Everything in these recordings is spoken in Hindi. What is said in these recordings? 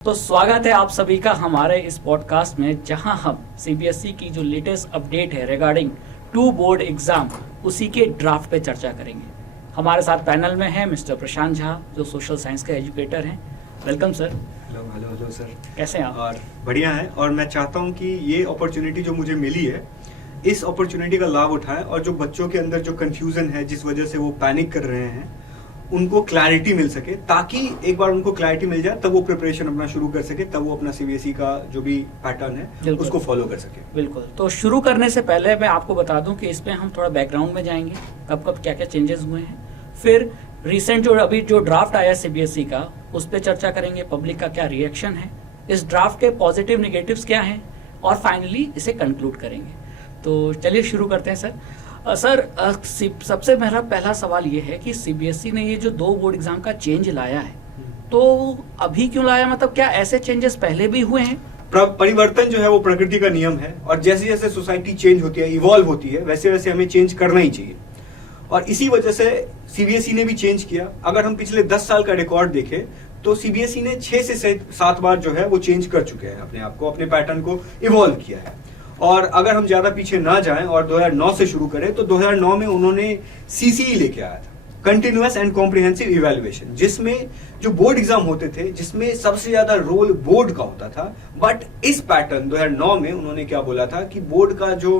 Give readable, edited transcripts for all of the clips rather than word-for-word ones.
तो स्वागत है आप सभी का हमारे इस पॉडकास्ट में, जहां हम सीबीएसई की जो लेटेस्ट अपडेट है रिगार्डिंग 2 बोर्ड एग्जाम उसी के ड्राफ्ट पे चर्चा करेंगे। हमारे साथ पैनल में है मिस्टर प्रशांत झा, जो सोशल साइंस के एजुकेटर हैं। Welcome sir. Hello hello hello sir, कैसे हैं आप? और बढ़िया है। और मैं चाहता हूं कि ये अपॉर्चुनिटी जो मुझे मिली है, इस अपॉर्चुनिटी का लाभ उठाएं और जो बच्चों के अंदर जो कंफ्यूजन है, जिस वजह से वो पैनिक कर रहे हैं, उनको क्लैरिटी मिल सके, ताकि एक बार उनको क्लैरिटी मिल जाए तब वो प्रिपरेशन अपना शुरू कर सके, तब वो अपना सीबीएसई का जो भी पैटर्न है उसको फॉलो कर सके। बिल्कुल। तो शुरू करने से पहले मैं आपको बता दूं कि इसमें हम थोड़ा बैकग्राउंड में जाएंगे, कब कब क्या क्या चेंजेस हुए हैं, फिर रिसेंट जो ड्राफ्ट आया सीबीएसई का उस पर चर्चा करेंगे, पब्लिक का क्या रिएक्शन है, इस ड्राफ्ट के पॉजिटिव निगेटिव्स क्या हैं, और फाइनली इसे कंक्लूड करेंगे। तो चलिए शुरू करते हैं सर। सर, सबसे मेरा पहला सवाल ये है कि सीबीएसई ने ये जो 2 बोर्ड एग्जाम का चेंज लाया है, तो अभी क्यों लाया? मतलब क्या ऐसे चेंजेस पहले भी हुए हैं? परिवर्तन जो है वो प्रकृति का नियम है, और जैसे जैसे सोसाइटी चेंज होती है, इवॉल्व होती है, वैसे वैसे हमें चेंज करना ही चाहिए। और इसी वजह से सीबीएसई ने भी चेंज किया। अगर हम पिछले 10 साल का रिकॉर्ड देखें तो सीबीएसई ने 6 से 7 बार जो है वो चेंज कर चुके हैं, अपने आप को, अपने पैटर्न को इवॉल्व किया है। और अगर हम ज्यादा पीछे ना जाएं और 2009 से शुरू करें तो 2009 में उन्होंने सीसीई लेके आया था, कंटिन्यूअस एंड कॉम्प्रिहेंसिव इवैल्यूएशन, जिसमें जो बोर्ड एग्जाम होते थे, जिसमें सबसे ज्यादा रोल बोर्ड का होता था। बट इस पैटर्न 2009 में उन्होंने क्या बोला था कि बोर्ड का जो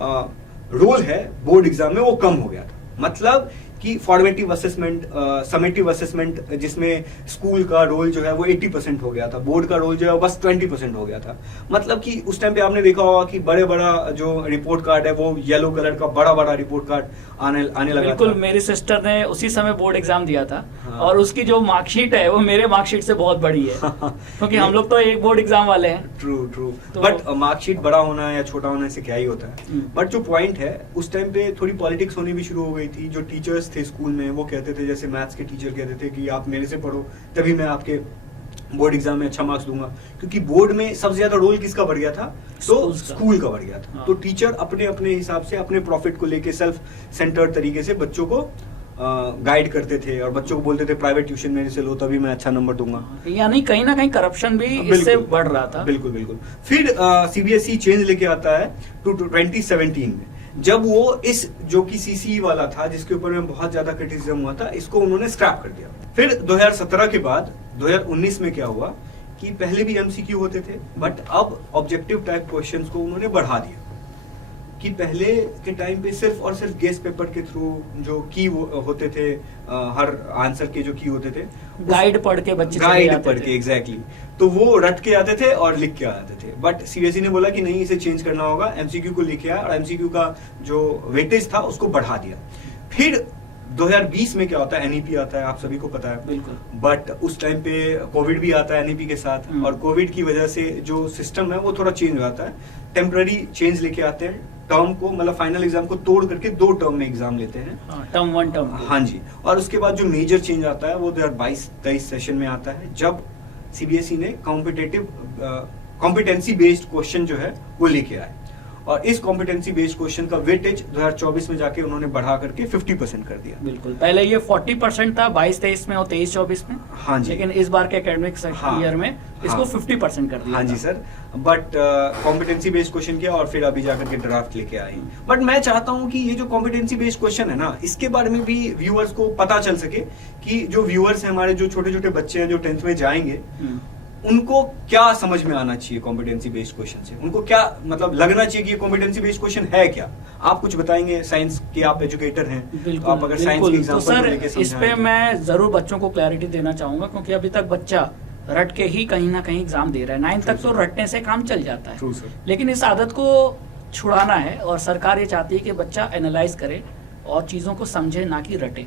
रोल है बोर्ड एग्जाम में वो कम हो गया था। मतलब कि फॉर्मेटिव असेसमेंट, समेटिव असेसमेंट, जिसमें स्कूल का रोल जो है वो 80% हो गया था, बोर्ड का रोल जो है बस 20% हो गया था। मतलब कि उस टाइम पे आपने देखा होगा कि बड़े बड़ा जो रिपोर्ट कार्ड है वो येलो कलर का बड़ा बड़ा रिपोर्ट कार्ड आने लगा। बिल्कुल, मेरी सिस्टर ने उसी समय बोर्ड एग्जाम दिया था। हाँ। और उसकी जो मार्कशीट है वो मेरे मार्कशीट से बहुत बड़ी है, क्योंकि हम लोग तो एक बोर्ड एग्जाम वाले हैं। ट्रू। बट मार्कशीट बड़ा होना या छोटा होना से क्या ही होता है। बट जो पॉइंट है, उस टाइम पे थोड़ी पॉलिटिक्स होनी भी शुरू हो गई थी। जो टीचर्स थे स्कूल में वो कहते थे, जैसे मैथ्स के टीचर कहते थे कि आप मेरे से पढ़ो तभी मैं आपके बोर्ड एग्जाम में अच्छा मार्क्स दूंगा, क्योंकि बोर्ड में सबसे ज्यादा रोल किसका बढ़ गया था? तो स्कूल का बढ़ गया था। हाँ। तो टीचर अपने अपने हिसाब से, अपने प्रॉफिट को लेके, सेल्फ सेंटर्ड तरीके से बच्चों को गाइड करते थे और बच्चों को बोलते थे प्राइवेट ट्यूशन मेरे से लो तभी मैं अच्छा नंबर दूंगा। यानी कहीं ना कहीं करप्शन भी इससे बढ़ रहा था। बिल्कुल। फिर सीबीएसई चेंज लेके आता है 2017 में, जब वो इस जो कि सीसीई वाला था, जिसके ऊपर में बहुत ज्यादा क्रिटिसिज्म हुआ था, इसको उन्होंने स्क्रैप कर दिया। फिर 2017 के बाद 2019 में क्या हुआ कि पहले भी एमसीक्यू होते थे, बट अब ऑब्जेक्टिव टाइप क्वेश्चंस को उन्होंने बढ़ा दिया। कि पहले के टाइम पे सिर्फ और सिर्फ गेस पेपर के थ्रू जो की होते थे, हर आंसर के जो की होते थे, गाइड पढ़ के बच्चे एग्जैक्टली, तो वो रट के आते थे और लिख के आते थे। बट सीबीएसई ने बोला कि नहीं, इसे चेंज करना होगा, एमसीक्यू को लेके आया और एमसीक्यू का जो वेटेज था उसको बढ़ा दिया। फिर 2020 में क्या होता है, एनईपी आता है, आप सभी को पता है। बिल्कुल। बट उस टाइम पे कोविड भी आता है एनईपी के साथ, और कोविड की वजह से जो सिस्टम है वो थोड़ा चेंज हो जाता है। टेम्पररी चेंज लेके आते हैं, टर्म को, मतलब फाइनल एग्जाम को तोड़ करके 2 टर्म में एग्जाम लेते हैं। Term 1 term. हाँ जी। और उसके बाद जो मेजर चेंज आता है वो 2022-23 सेशन में आता है, जब सीबीएसई ने कॉम्पिटेंसी बेस्ड क्वेश्चन जो है वो लेके आए। और इस कॉम्पिटेंसी बेस्ड क्वेश्चन का वेटेज 2024 में जाके उन्होंने बढ़ा करके 50% कर दिया। बिल्कुल, पहले ये 40% था 22-23 में और 23-24 में। हाँ जी। लेकिन इस बार के एकेडमिक ईयर में इसको 50% कर दिया। हाँ जी sir. But competency based question किया और फिर अभी जाकर के ड्राफ्ट लेके आई। बट मैं चाहता हूँ कि ये जो कॉम्पिटेंसी बेस्ड क्वेश्चन है ना, इसके बारे में भी व्यूअर्स को पता चल सके कि जो व्यूअर्स हैं हमारे, जो छोटे छोटे बच्चे हैं जो 10th में जाएंगे, उनको क्या समझ में आना चाहिए कॉम्पिटेंसी बेस्ड क्वेश्चन से, उनको क्या मतलब लगना चाहिए कि ये कॉम्पिटेंसी बेस्ड क्वेश्चन है क्या? आप कुछ बताएंगे, साइंस के आप एजुकेटर हैं। बिल्कुल, आप अगर साइंस के एग्जांपल तो लेके सर, इस पे मैं जरूर बच्चों को क्लैरिटी देना चाहूंगा, क्योंकि अभी तक बच्चा रट के ही कहीं ना कहीं एग्जाम दे रहा है। 9th तक तो रटने से काम चल जाता है, लेकिन इस आदत को छुड़ाना है, और सरकार ये चाहती है कि बच्चा एनालाइज करे और चीजों को समझे, ना कि रटे।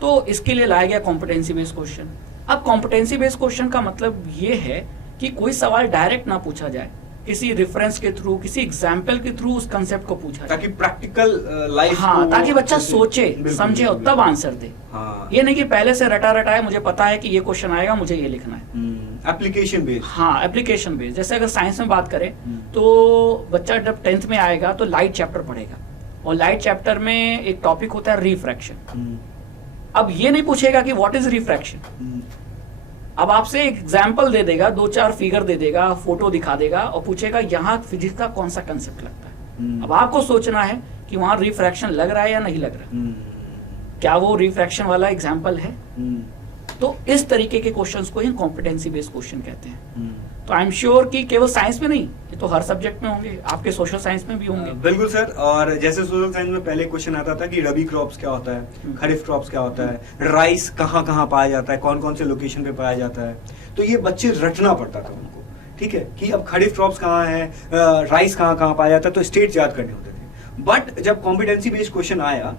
तो इसके लिए लाया गया कॉम्पिटेंसी बेस्ड क्वेश्चन। अब कॉम्पिटेंसी बेस्ड क्वेश्चन का मतलब ये है कि कोई सवाल डायरेक्ट ना पूछा जाए, किसी रेफरेंस के थ्रू, किसी एग्जाम्पल के थ्रू उस कंसेप्ट को पूछा, ताकि प्रैक्टिकल लाइफ, हाँ, ताकि बच्चा सोचे, समझे और तब आंसर दे। हाँ। ये नहीं कि पहले से रटा है, मुझे पता है कि ये क्वेश्चन आएगा, मुझे ये लिखना है। Application based. हाँ, एप्लीकेशन बेस्ड। जैसे अगर साइंस में बात करें तो बच्चा जब 10th में आएगा तो लाइट चैप्टर पढ़ेगा, और लाइट चैप्टर में एक टॉपिक होता है रिफ्रैक्शन। अब ये नहीं पूछेगा कि व्हाट इज रिफ्रैक्शन, अब आपसे एक एग्जाम्पल दे देगा, 2-4 फिगर दे देगा, फोटो दिखा देगा और पूछेगा यहाँ फिजिक्स का कौन सा कंसेप्ट लगता है। अब आपको सोचना है कि वहां रिफ्रैक्शन लग रहा है या नहीं लग रहा है, क्या वो रिफ्रैक्शन वाला एग्जाम्पल है। तो इस तरीके के क्वेश्चंस को ही कॉम्पिटेंसी बेस्ड क्वेश्चन कहते हैं। तो आई एम श्योर कि केवल साइंस में नहीं, ये तो हर सब्जेक्ट में होंगे, आपके सोशल साइंस में भी होंगे। बिल्कुल सर। और जैसे सोशल साइंस में पहले क्वेश्चन आता था कि रबी क्रॉप्स क्या होता है, खरीफ क्रॉप्स क्या होता है, राइस कहाँ कहाँ पाया जाता है, कौन कौन से लोकेशन पे पाया जाता है, तो ये बच्चे रटना पड़ता था उनको, ठीक है, कि अब खरीफ क्रॉप्स कहाँ है, राइस कहाँ कहाँ पाया जाता है, तो स्टेट्स याद करने होते थे। बट जब कॉम्पिटेंसी बेस्ड क्वेश्चन आया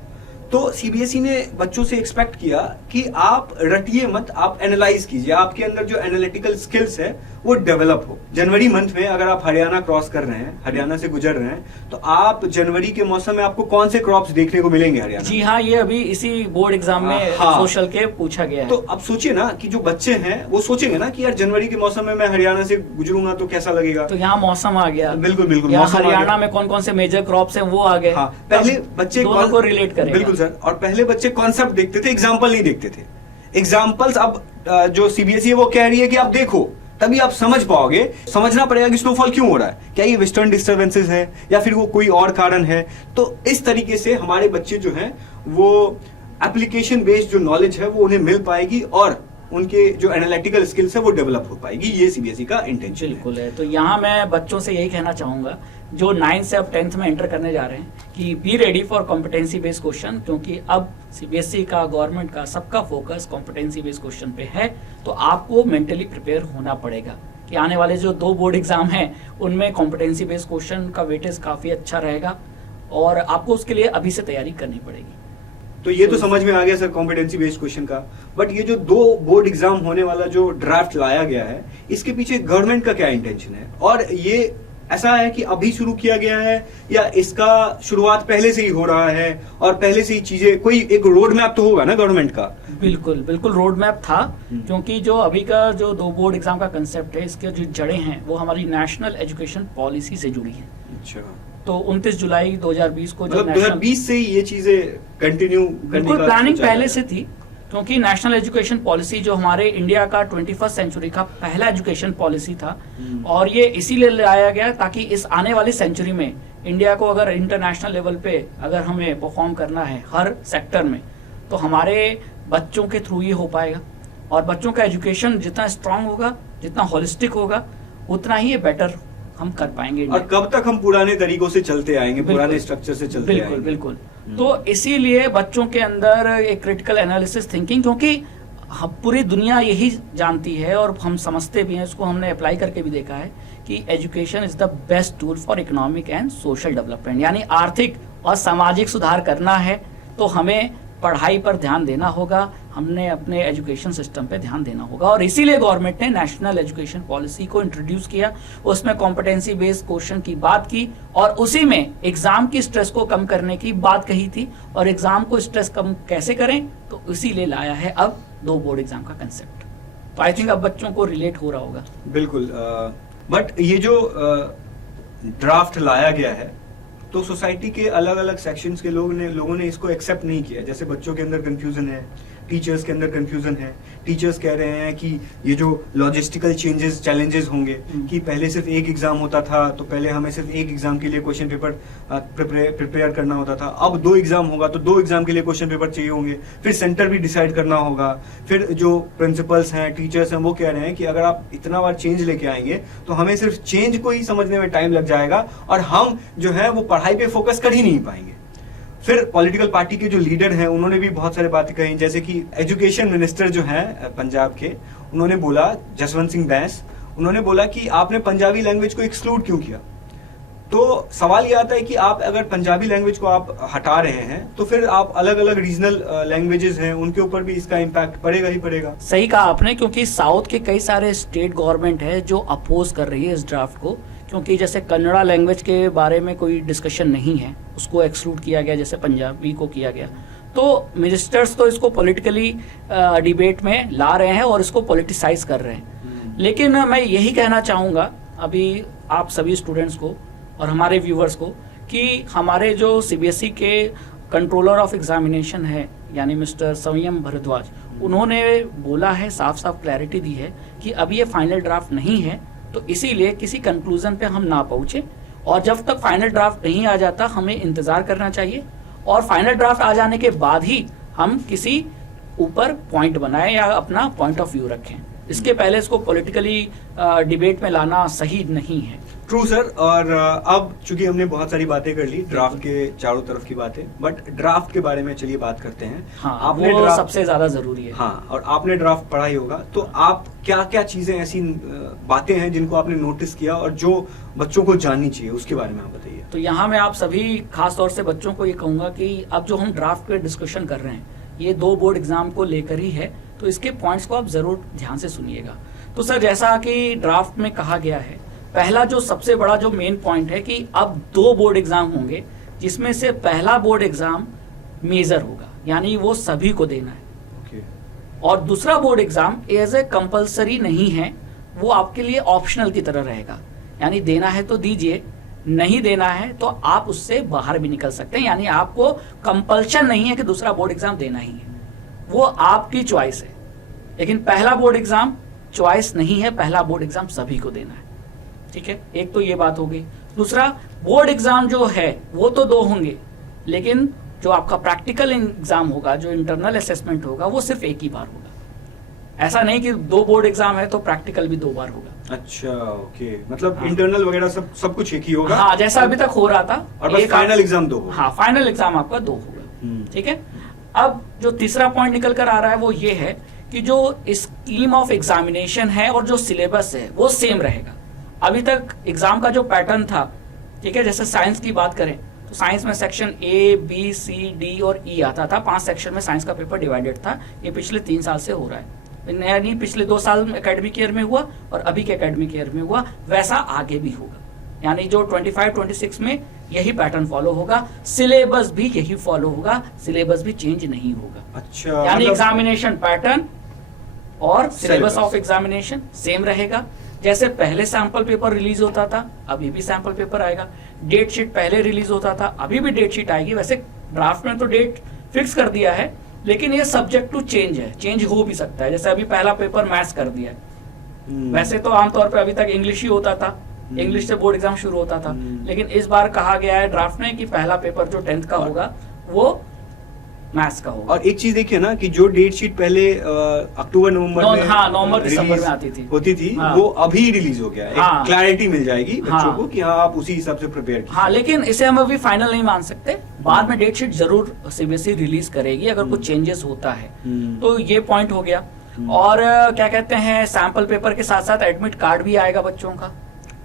तो सीबीएसई ने बच्चों से एक्सपेक्ट किया कि आप रटिए मत, आप एनालाइज कीजिए, आपके अंदर जो एनालिटिकल स्किल्स है वो डेवलप हो। जनवरी मंथ में अगर आप हरियाणा क्रॉस कर रहे हैं, हरियाणा से गुजर रहे हैं, तो आप जनवरी के मौसम में आपको कौन से क्रॉप्स देखने को मिलेंगे हरियाणा? जी हाँ, ये अभी इसी बोर्ड एग्जाम में सोशल के पूछा गया है। तो अब सोचिए ना कि जो बच्चे हैं वो सोचेंगे ना कि यार जनवरी के मौसम में मैं हरियाणा से गुजरूंगा तो कैसा लगेगा। तो यहाँ मौसम आ गया। बिल्कुल बिल्कुल, हरियाणा में कौन कौन से मेजर क्रॉप्स हैं वो आ गए। हाँ, पहले बच्चे दोनों को रिलेट करेंगे। बिल्कुल सर। और पहले बच्चे कॉन्सेप्ट देखते थे, एग्जाम्पल नहीं देखते थे। एग्जाम्पल्स अब जो सीबीएसई है वो कह रही है कि आप देखो, तभी आप समझ पाओगे। समझना पड़ेगा कि स्नोफॉल क्यों हो रहा है, क्या ये वेस्टर्न डिस्टर्बेंसेस है या फिर वो कोई और कारण है। तो इस तरीके से हमारे बच्चे जो हैं वो एप्लीकेशन बेस्ड जो नॉलेज है वो उन्हें मिल पाएगी और उनके जो एनालिटिकल स्किल्स है वो डेवलप हो पाएगी। ये सीबीएसई का इंटेंशन बिल्कुल है। तो यहाँ मैं बच्चों से यही कहना चाहूंगा जो 9th से अब 10th में एंटर करने जा रहे हैं कि be ready for competency based question, क्योंकि अब सीबीएसई का, गवर्नमेंट का, सबका फोकस कॉम्पिटेंसी बेस्ड क्वेश्चन पे है। तो आपको मेंटली प्रिपेयर होना पड़ेगा कि आने वाले जो 2 बोर्ड एग्जाम हैं उनमें कॉम्पिटेंसी बेस्ड क्वेश्चन का वेटेज काफी अच्छा रहेगा और आपको उसके लिए अभी से तैयारी करनी पड़ेगी। तो ये तो समझ में आ गया सर कॉम्पिटेंसी बेस्ड क्वेश्चन का। बट ये जो 2 बोर्ड एग्जाम होने वाला जो ड्राफ्ट लाया गया है, इसके पीछे गवर्नमेंट का क्या इंटेंशन है? और ये ऐसा है कि अभी शुरू किया गया है या इसका शुरुआत पहले से ही हो रहा है और पहले से ही चीजें, कोई एक रोड मैप तो होगा ना गवर्नमेंट का? बिल्कुल बिल्कुल रोड मैप था, क्योंकि जो अभी का जो 2 बोर्ड एग्जाम का कंसेप्ट है, इसके जो जड़ें हैं वो हमारी नेशनल एजुकेशन पॉलिसी से जुड़ी है। अच्छा। तो 29 जुलाई 2020 को जो 2020 से ये चीजें कंटिन्यू बिल्कुल प्लानिंग पहले से थी, क्योंकि नेशनल एजुकेशन पॉलिसी जो हमारे इंडिया का 21st सेंचुरी का पहला एजुकेशन पॉलिसी था और ये इसीलिए लाया गया ताकि इस आने वाली सेंचुरी में इंडिया को अगर इंटरनेशनल लेवल पे अगर हमें परफॉर्म करना है हर सेक्टर में, तो हमारे बच्चों के थ्रू ही हो पाएगा। और बच्चों का एजुकेशन जितना स्ट्रांग होगा, जितना होलिस्टिक होगा, उतना ही ये बेटर हम कर पाएंगे। और कब तक हम पुराने तरीकों से चलते आएंगे, पुराने स्ट्रक्चर से चलते आएंगे? बिल्कुल बिल्कुल। तो इसीलिए बच्चों के अंदर एक क्रिटिकल एनालिसिस थिंकिंग, क्योंकि पूरी दुनिया यही जानती है और हम समझते भी हैं, इसको हमने अप्लाई करके भी देखा है कि education is the best tool for economic and social development. यानी आर्थिक और सामाजिक सुधार करना है तो हमें पढ़ाई पर ध्यान देना होगा, हमने अपने एजुकेशन सिस्टम पे ध्यान देना होगा। और इसीलिए गवर्नमेंट ने नेशनल एजुकेशन पॉलिसी को इंट्रोड्यूस किया, उसमें कॉम्पिटेंसी बेस्ड क्वेश्चन की बात की और उसी में एग्जाम की स्ट्रेस को कम करने की बात कही थी। और एग्जाम को स्ट्रेस कम कैसे करें, तो इसीलिए लाया है अब 2 बोर्ड एग्जाम का कंसेप्ट। तो आई थिंक अब बच्चों को रिलेट हो रहा होगा। बिल्कुल। बट ये जो ड्राफ्ट लाया गया है तो सोसाइटी के अलग अलग सेक्शंस के लोगों ने इसको एक्सेप्ट नहीं किया। जैसे बच्चों के अंदर कंफ्यूजन है, टीचर्स के अंदर कंफ्यूजन है। टीचर्स कह रहे हैं कि ये जो लॉजिस्टिकल चैलेंजेस होंगे कि पहले सिर्फ एक एग्जाम होता था, तो पहले हमें सिर्फ एक एग्जाम के लिए क्वेश्चन पेपर प्रिपेयर करना होता था, अब 2 एग्जाम होगा तो 2 एग्जाम के लिए क्वेश्चन पेपर चाहिए होंगे, फिर सेंटर भी डिसाइड करना होगा। फिर जो प्रिंसिपल्स हैं, टीचर्स हैं, वो कह रहे हैं कि अगर आप इतना बार चेंज लेके आएंगे तो हमें सिर्फ चेंज को ही समझने में टाइम लग जाएगा और हम जो है वो पढ़ाई पे फोकस कर ही नहीं पाएंगे। फिर पॉलिटिकल पार्टी के जो लीडर हैं उन्होंने भी बहुत सारे बातें कही, जैसे कि एजुकेशन मिनिस्टर जो हैं पंजाब के, उन्होंने बोला, जसवंत सिंह बैस, उन्होंने बोला कि आपने पंजाबी लैंग्वेज को एक्सक्लूड क्यों किया। तो सवाल ये आता है कि आप अगर पंजाबी लैंग्वेज को आप हटा रहे हैं तो फिर आप अलग अलग रीजनल लैंग्वेजेस हैं उनके ऊपर भी इसका इम्पैक्ट पड़ेगा ही पड़ेगा। सही कहा आपने, क्योंकि साउथ के कई सारे स्टेट गवर्नमेंट है जो अपोज कर रही है इस ड्राफ्ट को, क्योंकि जैसे कन्नड़ा लैंग्वेज के बारे में कोई डिस्कशन नहीं है, उसको एक्सक्लूड किया गया, जैसे पंजाबी को किया गया। तो मिनिस्टर्स तो इसको पॉलिटिकली डिबेट में ला रहे हैं और इसको पॉलिटिसाइज कर रहे हैं। लेकिन मैं यही कहना चाहूँगा अभी आप सभी स्टूडेंट्स को और हमारे व्यूवर्स को कि हमारे जो सीबीएसई के कंट्रोलर ऑफ एग्जामिनेशन है यानी मिस्टर संयम भारद्वाज, उन्होंने बोला है, साफ साफ क्लैरिटी दी है कि अब ये फाइनल ड्राफ्ट नहीं है, तो इसीलिए किसी कंक्लूजन पे हम ना पहुंचे, और जब तक फाइनल ड्राफ्ट नहीं आ जाता हमें इंतजार करना चाहिए, और फाइनल ड्राफ्ट आ जाने के बाद ही हम किसी ऊपर पॉइंट बनाए या अपना पॉइंट ऑफ व्यू रखें। इसके पहले इसको पॉलिटिकली डिबेट में लाना सही नहीं है। True sir. और अब चूंकि हमने बहुत सारी बातें कर ली ड्राफ्ट के चारों तरफ की बातें, बट ड्राफ्ट के बारे में चलिए बात करते हैं। हाँ, आपने वो ड्राफ्ट सबसे ज्यादा जरूरी है। हाँ, और आपने ड्राफ्ट पढ़ा ही होगा, तो आप क्या क्या चीजें ऐसी बातें हैं जिनको आपने नोटिस किया और जो बच्चों को जाननी चाहिए, उसके बारे में आप बताइए। तो यहाँ मैं आप सभी खास तौर से बच्चों को ये कहूंगा कि अब जो हम ड्राफ्ट पे डिस्कशन कर रहे हैं ये 2 बोर्ड एग्जाम को लेकर ही है, तो इसके पॉइंट्स को आप जरूर ध्यान से सुनिएगा। तो सर, जैसा कि ड्राफ्ट में कहा गया है, पहला जो सबसे बड़ा जो मेन पॉइंट है कि अब 2 बोर्ड एग्जाम होंगे, जिसमें से पहला बोर्ड एग्जाम मेजर होगा, यानी वो सभी को देना है। और दूसरा board exam as a compulsory नहीं है, वो आपके लिए ऑप्शनल की तरह रहेगा, यानी देना है तो दीजिए, नहीं देना है तो आप उससे बाहर भी निकल सकते हैं, यानी आपको कंपल्शन नहीं है कि दूसरा बोर्ड एग्जाम देना ही है, वो आपकी चॉइस है। लेकिन पहला बोर्ड एग्जाम चॉइस नहीं है, पहला बोर्ड एग्जाम सभी को देना है। ठीक है, एक तो ये बात हो गई। दूसरा, बोर्ड एग्जाम जो है वो तो 2 होंगे, लेकिन जो आपका प्रैक्टिकल एग्जाम होगा, जो इंटरनल असेसमेंट होगा, वो सिर्फ एक ही बार होगा। ऐसा नहीं कि 2 बोर्ड एग्जाम है तो प्रैक्टिकल भी 2 बार होगा। अच्छा, ओके, मतलब इंटरनल वगैरह सब कुछ एक ही होगा। हाँ, जैसा अभी तक हो रहा था। और बस फाइनल एग्जाम 2 होगा। हाँ, फाइनल एग्जाम आपका 2 होगा। ठीक है। अब जो तीसरा पॉइंट निकल कर आ रहा है वो ये है कि जो स्कीम ऑफ एग्जामिनेशन है और जो सिलेबस है वो सेम रहेगा। अभी तक एग्जाम का जो पैटर्न था, ठीक है, जैसे साइंस की बात करें तो साइंस में section A, B, C, D और E आता था। 5 सेक्शन में साइंस का पेपर डिवाइडेड था। ये पिछले 3 साल से हो रहा है, यानी पिछले 2 साल एकेडमिक ईयर में हुआ और अभी के एकेडमिक ईयर में हुआ, वैसा आगे भी होगा। यानी जो 25-26 में यही पैटर्न फॉलो होगा, सिलेबस भी यही फॉलो होगा, सिलेबस भी चेंज नहीं होगा। अच्छा, यानी एग्जामिनेशन पैटर्न और सिलेबस ऑफ एग्जामिनेशन सेम रहेगा। जैसे पहले सैंपल पेपर रिलीज होता था, अभी भी सैंपल पेपर आएगा। डेट शीट पहले रिलीज होता था, अभी भी डेट शीट आएगी। वैसे ड्राफ्ट में तो डेट फिक्स कर दिया है, लेकिन ये सब्जेक्ट टू चेंज है, चेंज हो भी सकता है। जैसे अभी पहला पेपर मैथ्स कर दिया है। वैसे तो आमतौर पर अभी तक इंग्लिश ही होता था, इंग्लिश से बोर्ड एग्जाम शुरू होता था, लेकिन इस बार कहा गया है ड्राफ्ट में कि पहला पेपर जो 10th का होगा वो मैथ्स का होगा। और एक चीज देखिए ना कि जो डेट शीट पहले अक्टूबर नवंबर में, हाँ, नवंबर दिसंबर में आती थी, होती थी, हाँ, वो अभी रिलीज हो गया। हाँ, एक क्लैरिटी मिल जाएगी बच्चों हाँ, को कि हाँ आप उसी हिसाब से प्रिपेयर कीजिए। हाँ, लेकिन इसे हम अभी फाइनल नहीं मान सकते। बाद में डेट शीट जरूर सीबीएसई रिलीज करेगी अगर कुछ चेंजेस होता है। तो ये पॉइंट हो गया। और क्या कहते हैं, सैंपल पेपर के साथ साथ एडमिट कार्ड भी आएगा बच्चों का।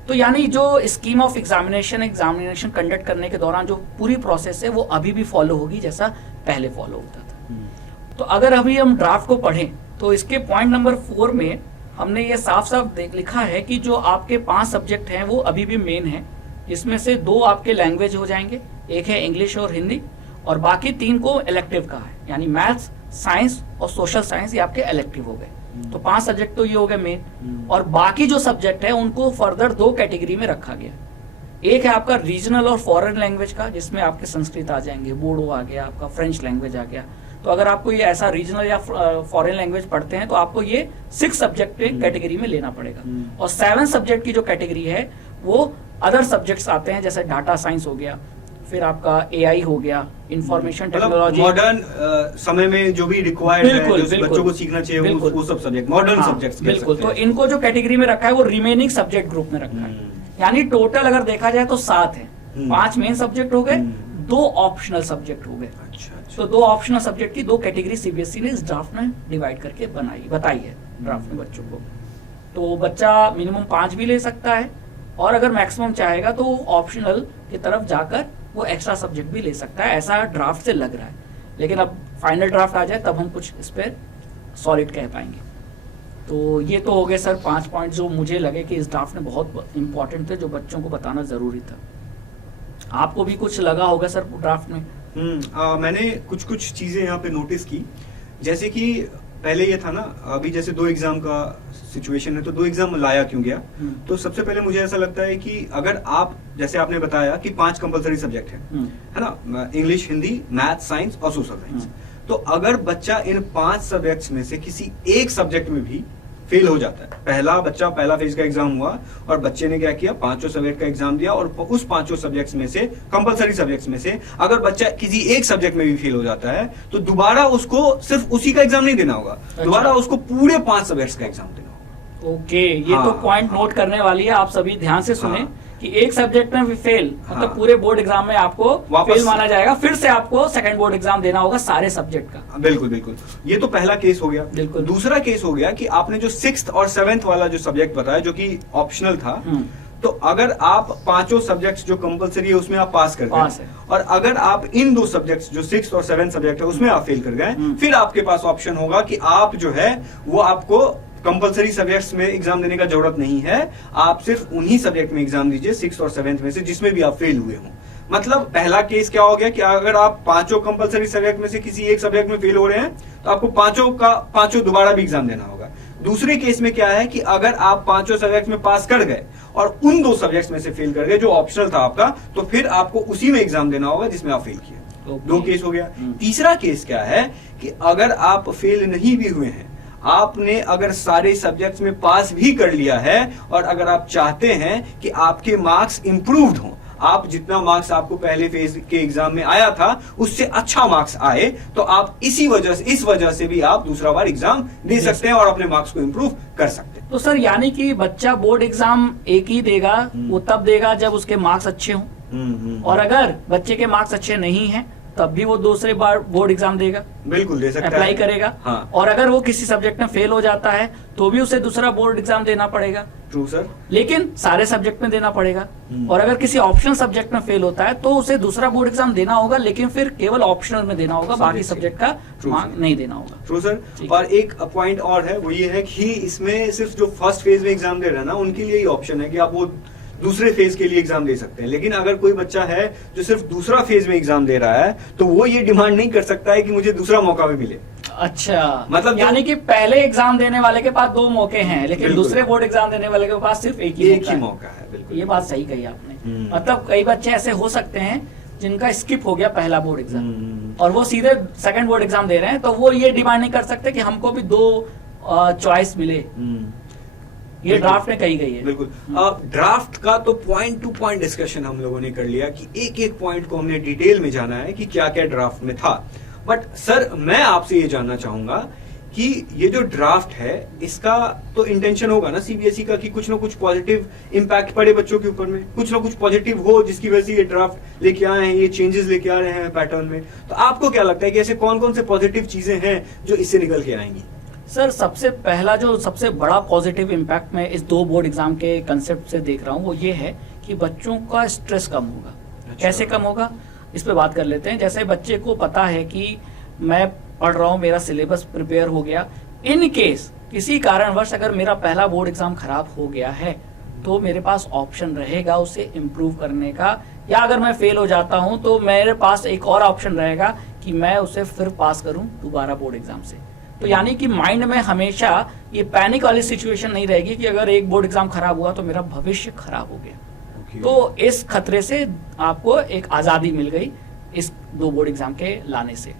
तो यानी जो स्कीम ऑफ एग्जामिनेशन कंडक्ट करने के दौरान जो पूरी प्रोसेस है वो अभी भी फॉलो होगी जैसा पहले फॉलो होता था। तो अगर अभी हम ड्राफ्ट को पढ़ें तो इसके पॉइंट नंबर 4 में हमने ये साफ साफ लिखा है कि जो आपके 5 सब्जेक्ट हैं वो अभी भी मेन है, जिसमें से 2 आपके लैंग्वेज हो जाएंगे, एक है इंग्लिश और हिंदी, और बाकी 3 को इलेक्टिव का है, यानी मैथ्स, साइंस और सोशल साइंस ये आपके इलेक्टिव हो गए। तो 5 सब्जेक्ट तो ये हो गए मेन, और बाकी जो सब्जेक्ट है उनको फर्दर 2 कैटेगरी में रखा गया। एक है आपका रीजनल और फॉरेन लैंग्वेज का, जिसमें आपके संस्कृत आ जाएंगे, बोडो आ गया, आपका फ्रेंच लैंग्वेज आ गया। तो अगर आपको ये ऐसा रीजनल या फॉरेन लैंग्वेज पढ़ते हैं तो आपको ये 6 सब्जेक्ट के कैटेगरी में लेना पड़ेगा। और 7 सब्जेक्ट की जो कैटेगरी है वो अदर सब्जेक्ट्स आते हैं, जैसे डाटा साइंस हो गया, फिर आपका AI हो गया, इंफॉर्मेशन टेक्नोलॉजी, मॉडर्न समय में जो भी रिक्वायर्ड है, जो बच्चों को सीखना चाहिए वो सब सब्जेक्ट मॉडर्न सब्जेक्ट्स। बिल्कुल, तो इनको जो कैटेगरी में रखा है वो रिमेनिंग सब्जेक्ट ग्रुप में रखा है। यानी टोटल अगर देखा जाए तो 7 है। 5 मेन सब्जेक्ट हो गए, 2 ऑप्शनल सब्जेक्ट हो गए। तो 2 ऑप्शनल सब्जेक्ट की 2 कैटेगरी सीबीएसई ने इस ड्राफ्ट में डिवाइड करके बताई है ड्राफ्ट में बच्चों को। तो बच्चा मिनिमम 5 भी ले सकता है, और अगर मैक्सिमम चाहेगा तो ऑप्शनल की तरफ जाकर वो एक्स्ट्रा सब्जेक्ट भी ले सकता है, ऐसा ड्राफ्ट से लग रहा है। लेकिन अब फाइनल ड्राफ्ट आ जाए तब हम कुछ इस पर सॉलिड कह पाएंगे। तो ये तो हो गए सर 5 पॉइंट जो मुझे लगे कि इस ड्राफ्ट में बहुत इंपॉर्टेंट थे, जो बच्चों को बताना जरूरी था। आपको भी कुछ लगा होगा सर ड्राफ्ट में? मैंने कुछ चीजें यहाँ पे नोटिस की, जैसे कि पहले ये था ना, अभी जैसे 2 एग्जाम का सिचुएशन है तो 2 एग्जाम लाया क्यों गया। तो सबसे पहले मुझे ऐसा लगता है कि अगर आप, जैसे आपने बताया कि 5 कंपलसरी सब्जेक्ट है ना, इंग्लिश, हिंदी, मैथ, साइंस और सोशल साइंस। तो अगर बच्चा इन 5 सब्जेक्ट्स में से किसी एक सब्जेक्ट में भी फेल हो जाता है, पहला फेज का एग्जाम हुआ और बच्चे ने क्या किया, 5 सब्जेक्ट का एग्जाम दिया और उस 5 सब्जेक्ट्स में से, कंपलसरी सब्जेक्ट्स में से अगर बच्चा किसी एक सब्जेक्ट में भी फेल हो जाता है तो दोबारा उसको सिर्फ उसी का एग्जाम नहीं देना होगा, दोबारा उसको पूरे 5 सब्जेक्ट्स का एग्जाम देना होगा। ओके, ये तो पॉइंट नोट करने वाली है, आप सभी ध्यान से सुने कि एक सब्जेक्ट में भी फेल मतलब पूरे बोर्ड एग्जाम में आपको फेल माना जाएगा, फिर से आपको सेकंड बोर्ड एग्जाम देना होगा सारे सब्जेक्ट का। बिल्कुल बिल्कुल, ये तो पहला केस हो गया। बिल्कुल। दूसरा केस हो गया कि आपने जो 6th और 7th वाला जो सब्जेक्ट बताया जो कि ऑप्शनल था, तो अगर आप 5 सब्जेक्ट्स जो कंपलसरी है उसमें आप पास कर गए और अगर आप इन 2 सब्जेक्ट्स जो 6th और 7th सब्जेक्ट है उसमें आप फेल कर गए, फिर आपके पास ऑप्शन होगा कि आप जो है वो आपको कंपलसरी सब्जेक्ट्स में एग्जाम देने का जरूरत नहीं है, आप सिर्फ उन्हीं सब्जेक्ट में एग्जाम दीजिए 6th और 7th में से जिसमें भी आप फेल हुए हो। मतलब पहला केस क्या हो गया कि अगर आप 5 कंपलसरी सब्जेक्ट में से किसी एक सब्जेक्ट में फेल हो रहे हैं तो आपको 5 दोबारा भी एग्जाम देना होगा। दूसरे केस में क्या है कि अगर आप 5 सब्जेक्ट में पास कर गए और उन 2 सब्जेक्ट्स में से फेल कर गए जो ऑप्शनल था आपका, तो फिर आपको उसी में एग्जाम देना होगा जिसमें आप फेल किए। 2 केस हो गया। तीसरा केस क्या है कि अगर आप फेल नहीं भी हुए हैं, आपने अगर सारे सब्जेक्ट्स में पास भी कर लिया है और अगर आप चाहते हैं कि आपके मार्क्स इंप्रूव्ड हों, आप जितना मार्क्स आपको पहले फेज के एग्जाम में आया था उससे अच्छा मार्क्स आए, तो आप इस वजह से भी आप दूसरा बार एग्जाम दे सकते हैं और अपने मार्क्स को इंप्रूव कर सकते हैं। तो सर यानी कि बच्चा बोर्ड एग्जाम एक ही देगा, वो तब देगा जब उसके मार्क्स अच्छे हों, और अगर बच्चे के मार्क्स अच्छे नहीं हैं तब भी वो दूसरे बार बोर्ड एग्जाम देगा, बिल्कुल दे सकता है, अप्लाई करेगा। हाँ। और अगर वो किसी सब्जेक्ट में फेल हो जाता है तो भी उसे दूसरा बोर्ड एग्जाम देना पड़ेगा। True sir. लेकिन सारे सब्जेक्ट में देना पड़ेगा। और अगर किसी ऑप्शनल सब्जेक्ट में फेल होता है तो उसे दूसरा बोर्ड एग्जाम देना होगा, लेकिन फिर केवल ऑप्शनल में देना होगा, बाकी सब्जेक्ट का मार्क नहीं देना होगा। True sir. और एक पॉइंट और है, वो ये है कि इसमें सिर्फ जो फर्स्ट फेज में एग्जाम दे रहे हैं ना, उनके लिए ही ऑप्शन है कि आप वो दूसरे फेज के लिए एग्जाम दे सकते हैं। लेकिन अगर कोई बच्चा है जो सिर्फ दूसरा फेज में एग्जाम दे रहा है तो वो ये डिमांड नहीं कर सकता है कि मुझे दूसरा मौका भी मिले। अच्छा, मतलब यानी कि पहले एग्जाम देने वाले के पास 2 मौके हैं, लेकिन दूसरे बोर्ड एग्जाम देने वाले के पास सिर्फ एक ही मौका है। बिल्कुल, ये बात सही कही आपने। मतलब कई बच्चे ऐसे हो सकते हैं जिनका स्किप हो गया पहला बोर्ड एग्जाम और वो सीधे सेकंड बोर्ड एग्जाम दे रहे हैं, तो वो ये डिमांड नहीं कर सकते कि हमको भी 2 चॉइस मिले। ये ड्राफ्ट में कही गई है। बिल्कुल। ड्राफ्ट का तो पॉइंट टू पॉइंट डिस्कशन हम लोगों ने कर लिया कि एक एक पॉइंट को हमने डिटेल में जाना है कि क्या क्या ड्राफ्ट में था। बट सर मैं आपसे ये जानना चाहूंगा कि ये जो ड्राफ्ट है इसका तो इंटेंशन होगा ना सीबीएसई का कि कुछ ना कुछ पॉजिटिव इम्पैक्ट पड़े बच्चों के ऊपर में, कुछ ना कुछ पॉजिटिव हो जिसकी वजह से ये ड्राफ्ट लेके आए हैं, ये चेंजेस लेके आ रहे हैं पैटर्न में। तो आपको क्या लगता है कि ऐसे कौन कौन से पॉजिटिव चीजें हैं जो इससे निकल के आएंगी? सर सबसे पहला जो सबसे बड़ा पॉजिटिव इम्पैक्ट मैं इस 2 बोर्ड एग्जाम के कंसेप्ट से देख रहा हूँ वो ये है कि बच्चों का स्ट्रेस कम होगा। अच्छा। कैसे कम होगा इस पे बात कर लेते हैं। जैसे बच्चे को पता है कि मैं पढ़ रहा हूँ, मेरा सिलेबस प्रिपेयर हो गया, इन केस किसी कारणवश अगर मेरा पहला बोर्ड एग्जाम खराब हो गया है तो मेरे पास ऑप्शन रहेगा उसे इम्प्रूव करने का, या अगर मैं फेल हो जाता हूँ तो मेरे पास एक और ऑप्शन रहेगा कि मैं उसे फिर पास करूँ दोबारा बोर्ड एग्जाम से। तो यानी कि माइंड में हमेशा ये पैनिक वाली सिचुएशन नहीं रहेगी कि अगर एक बोर्ड एग्जाम खराब हुआ तो मेरा भविष्य खराब हो गया। तो इस खतरे से आपको एक आजादी मिल गई इस 2 बोर्ड एग्जाम के लाने से।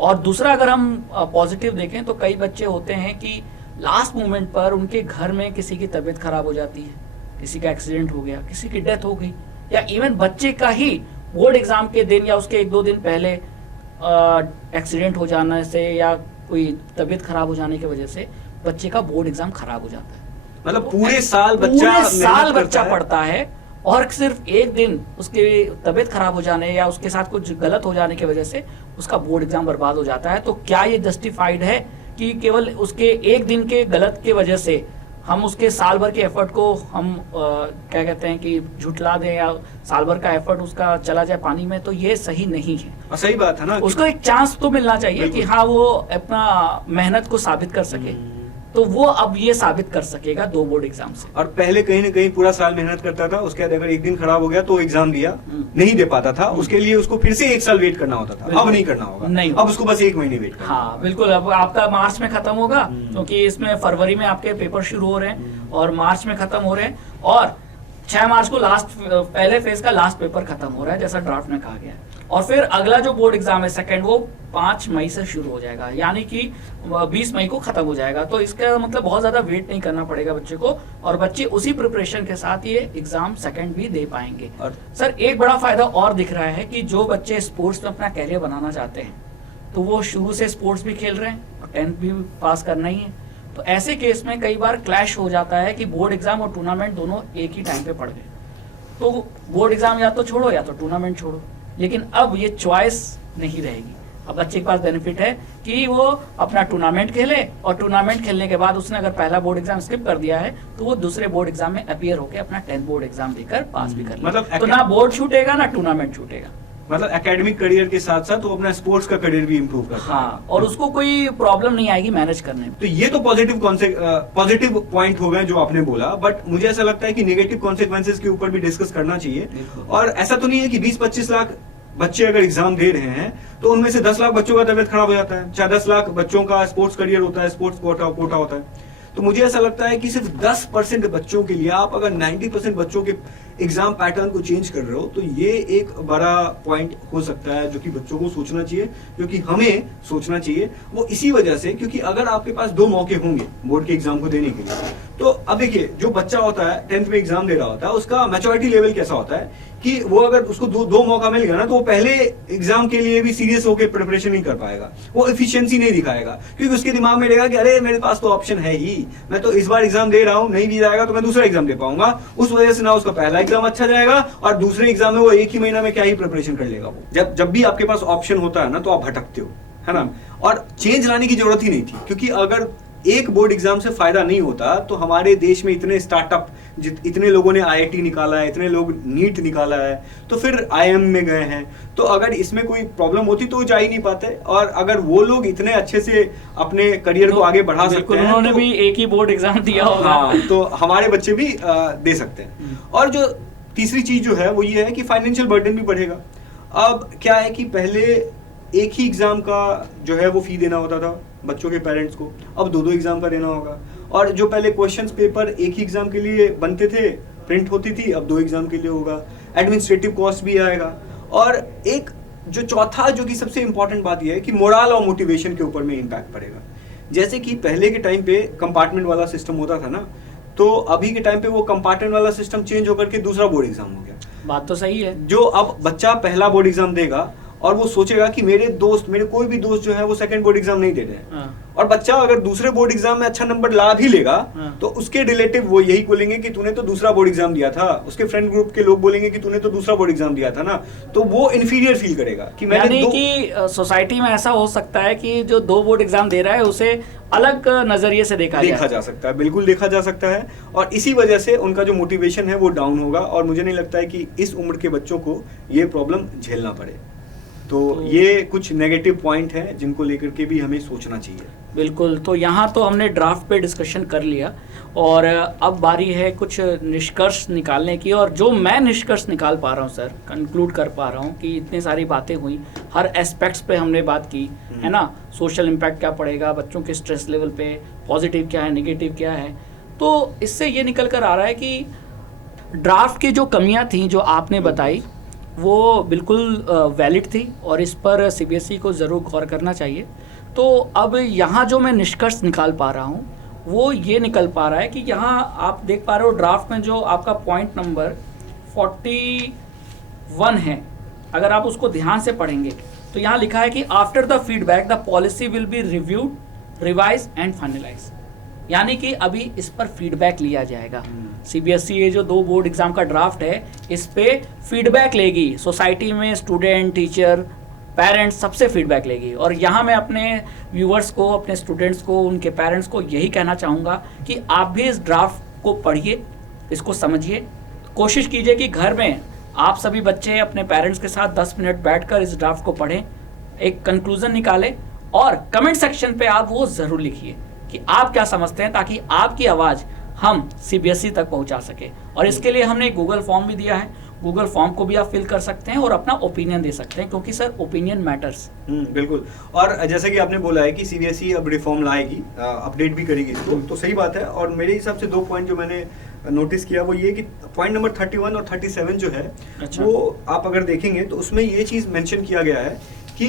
और दूसरा अगर हम पॉजिटिव देखें तो कई बच्चे होते हैं कि लास्ट मोमेंट पर उनके घर में किसी की तबीयत खराब हो जाती है, किसी का एक्सीडेंट हो गया, किसी की डेथ हो गई, या इवन बच्चे का ही बोर्ड एग्जाम के दिन या उसके 1-2 दिन पहले एक्सीडेंट हो जाने से या कोई तबीयत खराब हो जाने की वजह से बच्चे का बोर्ड एग्जाम खराब हो जाता है। मतलब पूरे साल बच्चा पढ़ता है और सिर्फ एक दिन उसकी तबीयत खराब हो जाने या उसके साथ कुछ गलत हो जाने की वजह से उसका बोर्ड एग्जाम बर्बाद हो जाता है। तो क्या ये जस्टिफाइड है कि केवल उसके एक दिन के गलत की वजह से हम उसके साल भर के एफर्ट को हम क्या कहते हैं कि झुटला दें या साल भर का एफर्ट उसका चला जाए पानी में? तो ये सही नहीं है। और सही बात है ना, उसको एक चांस तो मिलना चाहिए कि हाँ वो अपना मेहनत को साबित कर सके। तो वो अब ये साबित कर सकेगा 2 बोर्ड एग्जाम से। और पहले कहीं ना कहीं पूरा साल मेहनत करता था, उसके बाद अगर एक दिन खराब हो गया तो एग्जाम दिया नहीं दे पाता था, उसके लिए उसको फिर से 1 साल वेट करना होता था। अब नहीं करना होगा, नहीं, अब उसको बस 1 महीने वेट करना। हाँ बिल्कुल। अब आपका मार्च में खत्म होगा क्योंकि इसमें फरवरी में आपके पेपर शुरू हो रहे हैं और मार्च में खत्म हो रहे हैं, और 6 मार्च को लास्ट पहले फेज का लास्ट पेपर खत्म हो रहा है जैसा ड्राफ्ट में कहा गया है। और फिर अगला जो बोर्ड एग्जाम है सेकंड, वो 5 मई से शुरू हो जाएगा, यानी कि 20 मई को खत्म हो जाएगा। तो इसका मतलब बहुत ज्यादा वेट नहीं करना पड़ेगा बच्चे को, और बच्चे उसी प्रिपरेशन के साथ ये एग्जाम सेकंड भी दे पाएंगे। और सर एक बड़ा फायदा और दिख रहा है कि जो बच्चे स्पोर्ट्स में अपना कैरियर बनाना चाहते हैं, तो वो शुरू से स्पोर्ट्स भी खेल रहे हैं और 10th भी पास करना ही है। तो ऐसे केस में कई बार क्लैश हो जाता है कि बोर्ड एग्जाम और टूर्नामेंट दोनों एक ही टाइम पे पड़ गए, तो बोर्ड एग्जाम या तो छोड़ो या तो टूर्नामेंट छोड़ो। लेकिन अब ये चॉइस नहीं रहेगी। अब बच्चे के पास बेनिफिट है कि वो अपना टूर्नामेंट खेले, और टूर्नामेंट खेलने के बाद उसने अगर पहला बोर्ड एग्जाम स्किप कर दिया है तो वो दूसरे बोर्ड एग्जाम में अपीयर होकर अपना 10th बोर्ड एग्जाम देकर पास भी कर ले। मतलब तो ना बोर्ड छूटेगा ना टूर्नामेंट छूटेगा। मतलब एकेडमिक करियर के साथ साथ वो अपना स्पोर्ट्स का करियर भी इंप्रूव करता है। हाँ, और उसको कोई प्रॉब्लम नहीं आएगी मैनेज करने में। तो ये तो पॉजिटिव पॉइंट हो गए जो आपने बोला, बट मुझे ऐसा लगता है कि नेगेटिव कॉन्सिक्वेंसेस के ऊपर भी डिस्कस करना चाहिए। और ऐसा तो नहीं है कि 20-25 लाख बच्चे अगर एग्जाम दे रहे हैं तो उनमें से 10 लाख बच्चों का तबियत खराब हो जाता है, चाहे 10 लाख बच्चों का स्पोर्ट्स करियर होता है, स्पोर्ट्स कोटा होता है। तो मुझे ऐसा लगता है कि सिर्फ 10% बच्चों के लिए आप अगर 90% बच्चों के एग्जाम पैटर्न को चेंज कर रहे हो, तो ये एक बड़ा पॉइंट हो सकता है जो कि बच्चों को सोचना चाहिए, जो कि हमें सोचना चाहिए। वो इसी वजह से, क्योंकि अगर आपके पास 2 मौके होंगे बोर्ड के एग्जाम को देने के लिए, तो अब देखिए जो बच्चा होता है 10th में एग्जाम दे रहा होता है, उसका मैच्योरिटी लेवल कैसा होता है कि वो अगर उसको दो मौका मिल गया ना, तो वो पहले एग्जाम के लिए भी सीरियस होकर प्रिपरेशन नहीं कर पाएगा, वो एफिशिएंसी नहीं दिखाएगा, क्योंकि उसके दिमाग में रहेगा कि अरे मेरे पास तो ऑप्शन है ही, मैं तो इस बार एग्जाम दे रहा हूं, नहीं भी जाएगा तो मैं दूसरा एग्जाम दे पाऊंगा। उस वजह से ना उसका पहला एग्जाम अच्छा जाएगा और दूसरे एग्जाम में वो एक ही महीना में क्या ही प्रिपरेशन कर लेगा। वो जब भी आपके पास ऑप्शन होता है ना, तो आप भटकते हो, है ना। और चेंज लाने की जरूरत ही नहीं थी, क्योंकि अगर एक बोर्ड एग्जाम से फायदा नहीं होता तो हमारे देश में इतने स्टार्टअप, इतने लोगों ने आईआईटी निकाला है, इतने लोग नीट निकाला है, तो फिर आईएम में गए हैं, तो अगर इसमें कोई प्रॉब्लम होती तो जा ही नहीं पाते। और अगर वो लोग इतने अच्छे से अपने करियर को आगे बढ़ा सकते हैं, उन्होंने भी एक ही बोर्ड एग्जाम दिया होगा, हाँ, तो हमारे बच्चे भी दे सकते हैं। और जो तीसरी चीज जो है वो ये है कि फाइनेंशियल बर्डन भी बढ़ेगा। अब क्या है कि पहले एक ही एग्जाम का जो है वो फी देना होता था बच्चों के पेरेंट्स को, अब 2 एग्जाम का देना होगा। और जो पहले क्वेश्चंस पेपर एक ही एग्जाम के लिए बनते थे, प्रिंट होती थी, अब 2 एग्जाम के लिए होगा। एडमिनिस्ट्रेटिव कॉस्ट भी आएगा। और एक जो चौथा, जो कि सबसे इंपॉर्टेंट बात यह है कि मोरल और मोटिवेशन के ऊपर में इम्पैक्ट पड़ेगा। जैसे कि पहले के टाइम पे कंपार्टमेंट वाला सिस्टम होता था ना, तो अभी के टाइम पे वो कंपार्टमेंट वाला सिस्टम चेंज होकर के दूसरा बोर्ड एग्जाम हो गया। बात तो सही है। जो अब बच्चा पहला बोर्ड एग्जाम देगा और वो सोचेगा कि मेरे कोई भी दोस्त जो है वो सेकंड बोर्ड एग्जाम नहीं दे रहे हैं, हाँ। और बच्चा अगर दूसरे बोर्ड एग्जाम में अच्छा नंबर ला भी लेगा, हाँ। तो उसके रिलेटिव वो यही बोलेंगे कि तूने तो दूसरा बोर्ड एग्जाम दिया था, उसके फ्रेंड ग्रुप के लोग बोलेंगे कि तूने तो दूसरा बोर्ड एग्जाम दिया था ना, तो वो इन्फीरियर फील करेगा कि मैंने कि सोसाइटी में ऐसा हो सकता है कि जो 2 बोर्ड एग्जाम दे रहा है उसे अलग नजरिए से देखा जा सकता है, बिल्कुल देखा जा सकता है। और इसी वजह से उनका जो मोटिवेशन है वो डाउन होगा, और मुझे नहीं लगता है कि इस उम्र के बच्चों को ये प्रॉब्लम झेलना पड़े। तो ये कुछ नेगेटिव पॉइंट है जिनको लेकर के भी हमें सोचना चाहिए। बिल्कुल। तो यहाँ तो हमने ड्राफ्ट पे डिस्कशन कर लिया, और अब बारी है कुछ निष्कर्ष निकालने की। और जो मैं निष्कर्ष निकाल पा रहा हूँ सर, कंक्लूड कर पा रहा हूँ कि इतनी सारी बातें हुई, हर एस्पेक्ट्स पे हमने बात की, है ना। सोशल इम्पैक्ट क्या पड़ेगा बच्चों के स्ट्रेस लेवल पे, पॉजिटिव क्या है, नेगेटिव क्या है। तो इससे ये निकल कर आ रहा है कि ड्राफ्ट की जो कमियाँ थी जो आपने बताई वो बिल्कुल वैलिड थी, और इस पर सीबीएसई को ज़रूर गौर करना चाहिए। तो अब यहाँ जो मैं निष्कर्ष निकाल पा रहा हूँ वो ये निकल पा रहा है कि यहाँ आप देख पा रहे हो ड्राफ्ट में जो आपका पॉइंट नंबर 41 है, अगर आप उसको ध्यान से पढ़ेंगे तो यहाँ लिखा है कि after the feedback the policy will be reviewed, revise and finalise. यानी कि अभी इस पर फीडबैक लिया जाएगा। सीबीएसई ये जो 2 बोर्ड एग्जाम का ड्राफ्ट है, इस पे फीडबैक लेगी, सोसाइटी में स्टूडेंट, टीचर, पेरेंट्स सबसे फीडबैक लेगी। और यहाँ मैं अपने व्यूअर्स को, अपने स्टूडेंट्स को, उनके पेरेंट्स को यही कहना चाहूँगा कि आप भी इस ड्राफ्ट को पढ़िए, इसको समझिए, कोशिश कीजिए कि घर में आप सभी बच्चे अपने पेरेंट्स के साथ 10 मिनट बैठकर इस ड्राफ्ट को पढ़ें, एक कंक्लूजन निकालें, और कमेंट सेक्शन पे आप वो ज़रूर लिखिए कि आप क्या समझते हैं, ताकि आपकी आवाज़ हम सीबीएसई तक पहुंचा सके। और इसके लिए हमने एक गूगल फॉर्म भी दिया है, गूगल फॉर्म को भी आप फिल कर सकते हैं और अपना ओपिनियन दे सकते हैं, क्योंकि सर ओपिनियन मैटर्स। बिल्कुल। और जैसे कि आपने बोला है कि सीबीएसई अब रिफॉर्म लाएगी, अपडेट भी करेगी इसको, तो सही बात है। और मेरे हिसाब से 2 पॉइंट जो मैंने नोटिस किया वो ये कि पॉइंट नंबर 31 और 37 जो है, अच्छा। वो आप अगर देखेंगे तो उसमें ये चीज मेंशन किया गया है कि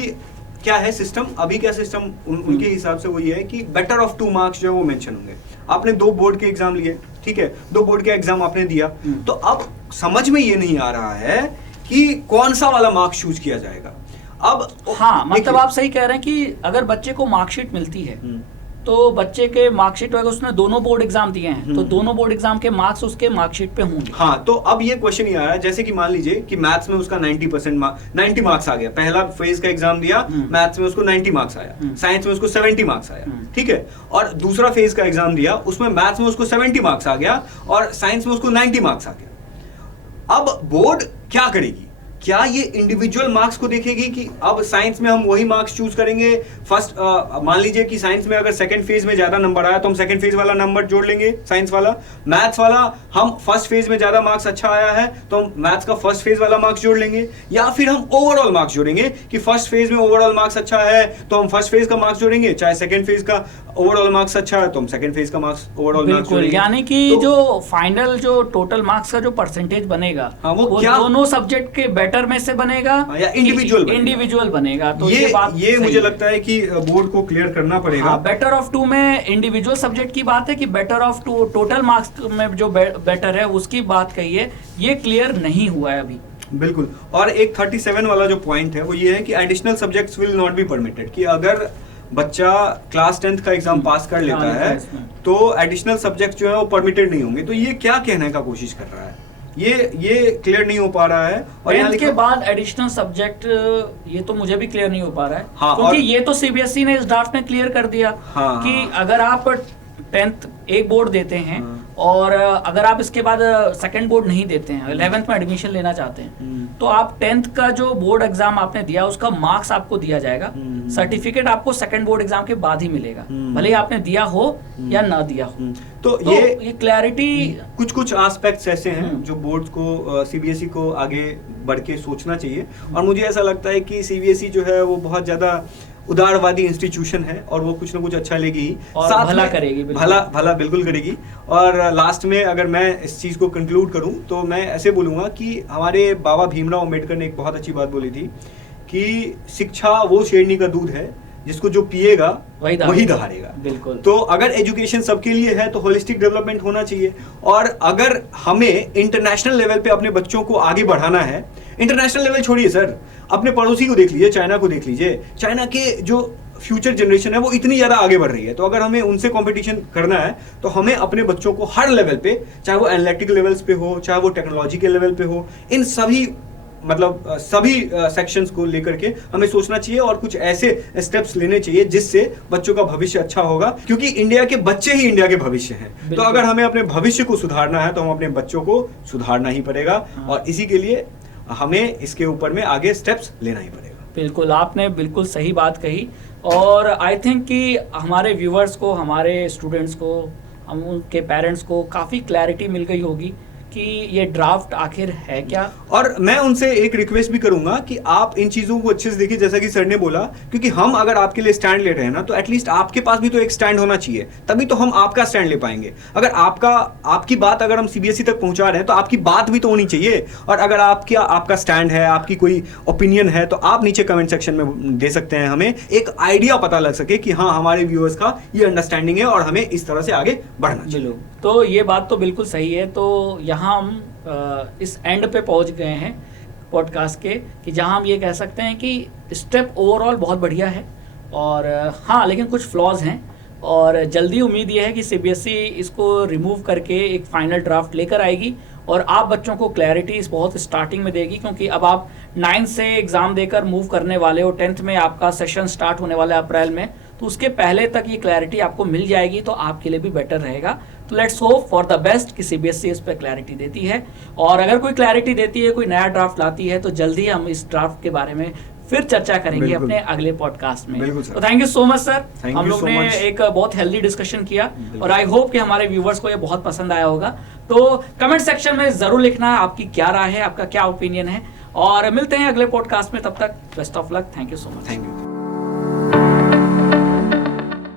क्या है सिस्टम, अभी क्या सिस्टम उनके हिसाब से वो ये है कि बेटर ऑफ 2 मार्क्स जो है वो मेंशन होंगे। आपने 2 बोर्ड के एग्जाम लिए, ठीक है, 2 बोर्ड के एग्जाम आपने दिया, तो अब समझ में ये नहीं आ रहा है कि कौन सा वाला मार्क्स चूज किया जाएगा। अब हाँ, मतलब आप सही कह रहे हैं कि अगर बच्चे को मार्कशीट मिलती है तो बच्चे के मार्कशीट अगर उसने दोनों बोर्ड एग्जाम दिए हैं तो दोनों बोर्ड एग्जाम के मार्क्स उसके मार्कशीट पे होंगे। हाँ, तो अब ये क्वेश्चन ये आ रहा है, जैसे कि मान लीजिए कि मैथ्स में उसका 90 मार्क्स आ गया, पहला फेज का एग्जाम दिया, मैथ्स में उसको 90 मार्क्स आया, साइंस में उसको 70 मार्क्स आया, ठीक है, और दूसरा फेज का एग्जाम दिया, उसमें मैथ्स में उसको 70 मार्क्स आ गया और साइंस में उसको 90 मार्क्स आ गया। अब बोर्ड क्या करेगी? क्या ये इंडिविजुअल मार्क्स को देखेगी कि अब साइंस में हम वही मार्क्स चूज करेंगे? फर्स्ट मान लीजिए कि साइंस में अगर सेकंड फेज में ज्यादा नंबर आया तो हम सेकंड फेज वाला नंबर जोड़ लेंगे साइंस वाला। मैथ्स वाला हम फर्स्ट फेज में ज्यादा मार्क्स अच्छा आया है तो हम मैथ्स का फर्स्ट फेज वाला मार्क्स जोड़ लेंगे, या फिर हम ओवरऑल मार्क्स जोड़ेंगे कि फर्स्ट फेज में ओवरऑल मार्क्स अच्छा है तो हम फर्स्ट फेज का मार्क्स जोड़ेंगे, चाहे सेकंड फेज का ओवरऑल मार्क्स अच्छा है तो हम सेकंड फेज का मार्क्स ओवरऑल मार्क्स जोड़ेंगे। यानी कि तो, जो फाइनल जो टोटल मार्क्स का जो परसेंटेज बनेगा, हाँ, वो क्या दोनों सब्जेक्ट के बेटर में से बनेगा या इंडिविजुअल बनेगा। तो ये मुझे लगता है कि बोर्ड को क्लियर करना पड़ेगा। बेटर ऑफ 2 में इंडिविजुअल सब्जेक्ट की बात है कि बेटर ऑफ 2 टोटल मार्क्स में जो बेटर है उसकी बात कही है, ये क्लियर नहीं हुआ है अभी। बिल्कुल। और एक 37 वाला जो पॉइंट है वो ये है कि additional subjects will not be permitted, कि अगर बच्चा क्लास 10th का एग्जाम पास कर लेता है तो एडिशनल सब्जेक्ट जो है वो परमिटेड नहीं होंगे। तो ये क्या कहने का कोशिश कर रहा है? ये क्लियर नहीं हो पा रहा है। और 10th के बाद एडिशनल सब्जेक्ट, ये तो मुझे भी क्लियर नहीं हो पा रहा है। हाँ, क्योंकि ये तो सीबीएसई ने इस ड्राफ्ट में क्लियर कर दिया कि अगर आप 10th एक बोर्ड देते हैं और अगर आप इसके बाद सेकंड बोर्ड नहीं देते हैं, 11th में एडमिशन लेना चाहते हैं, तो आप 10th का जो बोर्ड एग्जाम आपने दिया उसका मार्क्स आपको दिया जाएगा, सर्टिफिकेट आपको सेकंड बोर्ड एग्जाम के बाद ही मिलेगा, भले ही आपने दिया हो या ना दिया हो। तो ये क्लैरिटी, कुछ एस्पेक्ट्स ऐसे हैं जो बोर्ड को, सीबीएसई को आगे बढ़ के सोचना चाहिए। और मुझे ऐसा लगता है कि सीबीएसई जो है वो बहुत ज्यादा उदारवादी इंस्टीट्यूशन है और वो कुछ ना कुछ अच्छा लेगी ही, और साथ भला में करेगी, भला बिल्कुल करेगी। और लास्ट में अगर मैं इस चीज को कंक्लूड करूं तो मैं ऐसे बोलूंगा कि हमारे बाबा भीमराव अम्बेडकर ने एक बहुत अच्छी बात बोली थी कि शिक्षा वो शेरनी का दूध है जिसको जो पिएगा वही दहाड़ेगा। बिल्कुल। तो अगर एजुकेशन सबके लिए है तो होलिस्टिक डेवलपमेंट होना चाहिए। और अगर हमें इंटरनेशनल लेवल पे अपने बच्चों को आगे बढ़ाना है, इंटरनेशनल लेवल छोड़िए सर, अपने पड़ोसी को देख लीजिए, चाइना को देख लीजिए, चाइना के जो फ्यूचर जनरेशन है वो इतनी ज्यादा आगे बढ़ रही है। तो अगर हमें उनसे कंपटीशन करना है तो हमें अपने बच्चों को हर लेवल पे, चाहे वो एनालिटिकल लेवल्स पे हो, चाहे वो टेक्नोलॉजी के लेवल पे हो, इन सभी सभी सेक्शंस को लेकर के हमें सोचना चाहिए और कुछ ऐसे स्टेप्स लेने चाहिए जिससे बच्चों का भविष्य अच्छा होगा, क्योंकि इंडिया के बच्चे ही इंडिया के भविष्य हैं। तो अगर हमें अपने भविष्य को सुधारना है तो हम अपने बच्चों को सुधारना ही पड़ेगा। और इसी के लिए हमें इसके ऊपर में आगे स्टेप्स लेना ही पड़ेगा। बिल्कुल, आपने बिल्कुल सही बात कही। और आई थिंक कि हमारे व्यूवर्स को, हमारे स्टूडेंट्स को, हम उनके पेरेंट्स को काफ़ी क्लैरिटी मिल गई होगी कि ये ड्राफ्ट आखिर है क्या। और मैं उनसे एक रिक्वेस्ट भी करूंगा कि आप इन चीजों को अच्छे से देखिए, जैसा कि सर ने बोला, क्योंकि हम अगर आपके लिए स्टैंड ले रहे हैं ना तो एटलीस्ट आपके पास भी तो एक स्टैंड होना चाहिए, तभी तो हम आपका स्टैंड ले पाएंगे। अगर आपकी बात अगर हम सीबीएसई तक पहुंचा रहे हैं तो आपकी बात भी तो होनी चाहिए। और अगर आपका स्टैंड है, आपकी कोई ओपिनियन है, तो आप नीचे कमेंट सेक्शन में दे सकते हैं, हमें एक आइडिया पता लग सके कि हाँ, हमारे व्यूअर्स का ये अंडरस्टैंडिंग है और हमें इस तरह से आगे बढ़ना चाहिए। तो ये बात तो बिल्कुल सही है। तो यहाँ हम इस एंड पे पहुंच गए हैं पॉडकास्ट के, कि जहाँ हम ये कह सकते हैं कि स्टेप ओवरऑल बहुत बढ़िया है, और हाँ, लेकिन कुछ फ्लॉज हैं, और जल्दी उम्मीद ये है कि सीबीएसई इसको रिमूव करके एक फाइनल ड्राफ्ट लेकर आएगी और आप बच्चों को क्लैरिटी इस बहुत स्टार्टिंग में देगी, क्योंकि अब आप 9th से एग्ज़ाम देकर मूव करने वाले हो, 10th में आपका सेशन स्टार्ट होने वाला है अप्रैल में, तो उसके पहले तक ये क्लैरिटी आपको मिल जाएगी, तो आपके लिए भी बेटर रहेगा। तो let's hope for the best कि सीबीएसई इस पर क्लैरिटी देती है, और अगर कोई क्लैरिटी देती है, कोई नया ड्राफ्ट लाती है, तो जल्दी हम इस ड्राफ्ट के बारे में फिर चर्चा करेंगे अपने अगले पॉडकास्ट में। तो thank you so much sir, हम लोग ने एक बहुत हेल्दी डिस्कशन किया, और आई होप कि हमारे व्यूवर्स को ये बहुत पसंद आया होगा। तो कमेंट सेक्शन में जरूर लिखना आपकी क्या राय है, आपका क्या ओपिनियन है, और मिलते हैं अगले पॉडकास्ट में। तब तक best of luck, thank you so much. Thank you.